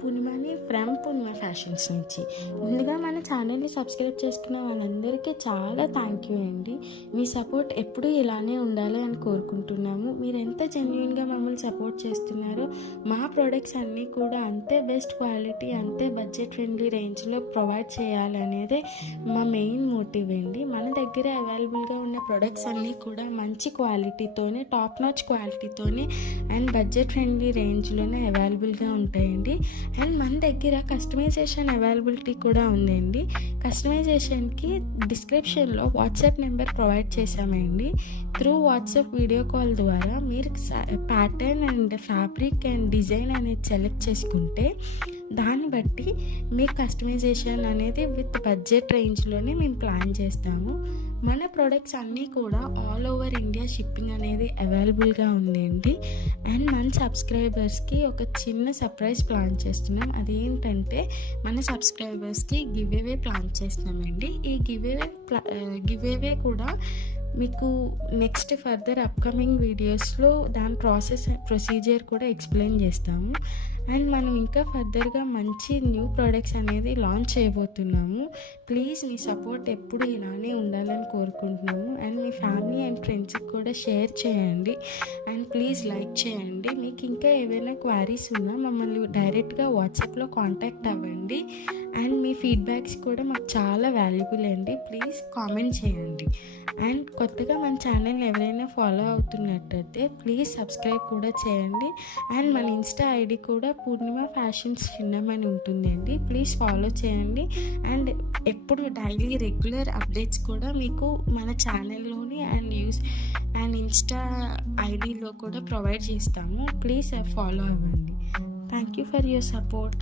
పూర్ణిమని from Purnima fashions నుంచి. ముందుగా మన ఛానల్ని సబ్స్క్రైబ్ చేసుకున్న వాళ్ళందరికీ చాలా థ్యాంక్ యూ అండి. మీ సపోర్ట్ ఎప్పుడూ ఇలానే ఉండాలి అని కోరుకుంటున్నాము. మీరు ఎంత జెన్యున్గా మమ్మల్ని సపోర్ట్ చేస్తున్నారో మా ప్రొడక్ట్స్ అన్నీ కూడా అంతే బెస్ట్ క్వాలిటీ, అంతే బడ్జెట్ ఫ్రెండ్లీ రేంజ్లో ప్రొవైడ్ చేయాలనేదే మా మెయిన్ మోటివ్ అండి. మన దగ్గర అవైలబుల్గా ఉన్న ప్రొడక్ట్స్ అన్నీ కూడా మంచి క్వాలిటీతోనే, టాప్ నాచ్ క్వాలిటీతోనే అండ్ బడ్జెట్ ఫ్రెండ్లీ రేంజ్లోనే అవైలబుల్గా ఉంటాయండి. అండ్ మన దగ్గర కస్టమైజేషన్ అవైలబిలిటీ కూడా ఉందండి. కస్టమైజేషన్కి డిస్క్రిప్షన్లో వాట్సాప్ నెంబర్ ప్రొవైడ్ చేశామండి. త్రూ వాట్సాప్ వీడియో కాల్ ద్వారా మీరు pattern and fabric and design అనేది సెలెక్ట్ చేసుకుంటే దాన్ని బట్టి మీకు కస్టమైజేషన్ అనేది విత్ బడ్జెట్ రేంజ్లోనే మేము ప్లాన్ చేస్తాము. మన ప్రొడక్ట్స్ అన్నీ కూడా ఆల్ ఓవర్ ఇండియా షిప్పింగ్ అనేది అవైలబుల్గా ఉందండి. అండ్ మన సబ్స్క్రైబర్స్కి ఒక చిన్న సర్ప్రైజ్ ప్లాన్ చేస్తున్నాం. అదేంటంటే మన సబ్స్క్రైబర్స్కి గివ్ అవే ప్లాన్ చేస్తున్నామండి. ఈ గివ్ అవే కూడా మీకు నెక్స్ట్ ఫర్దర్ అప్కమింగ్ వీడియోస్లో దాని ప్రొసీజర్ కూడా ఎక్స్ప్లెయిన్ చేస్తాము. అండ్ మనం ఇంకా ఫర్దర్గా మంచి న్యూ ప్రోడక్ట్స్ అనేది లాంచ్ చేయబోతున్నాము. ప్లీజ్ మీ సపోర్ట్ ఎప్పుడు ఇలానే ఉండాలని కోరుకుంటున్నాము. అండ్ మీ ఫ్యామిలీ అండ్ ఫ్రెండ్స్కి కూడా షేర్ చేయండి. అండ్ ప్లీజ్ లైక్ చేయండి. మీకు ఇంకా ఏవైనా క్వారీస్ ఉన్నా మమ్మల్ని డైరెక్ట్గా వాట్సాప్లో కాంటాక్ట్ అవ్వండి. అండ్ మీ ఫీడ్బ్యాక్స్ కూడా మాకు చాలా వాల్యుబుల్ అండి. ప్లీజ్ కామెంట్ చేయండి. అండ్ కొత్తగా మన ఛానల్ ఎవరైనా ఫాలో అవుతున్నట్టయితే ప్లీజ్ సబ్స్క్రైబ్ కూడా చేయండి. అండ్ మన ఇన్స్టా ఐడి కూడా పూర్ణిమ ఫ్యాషన్స్ చిన్నమని ఉంటుందండి. ప్లీజ్ ఫాలో చేయండి. అండ్ ఎప్పుడు డైలీ రెగ్యులర్ అప్డేట్స్ కూడా మీకు మన ఛానల్లోని అండ్ ఇన్స్టా ఐడిలో కూడా ప్రొవైడ్ చేస్తాము. ప్లీజ్ ఫాలో అవ్వండి. Thank you for your support.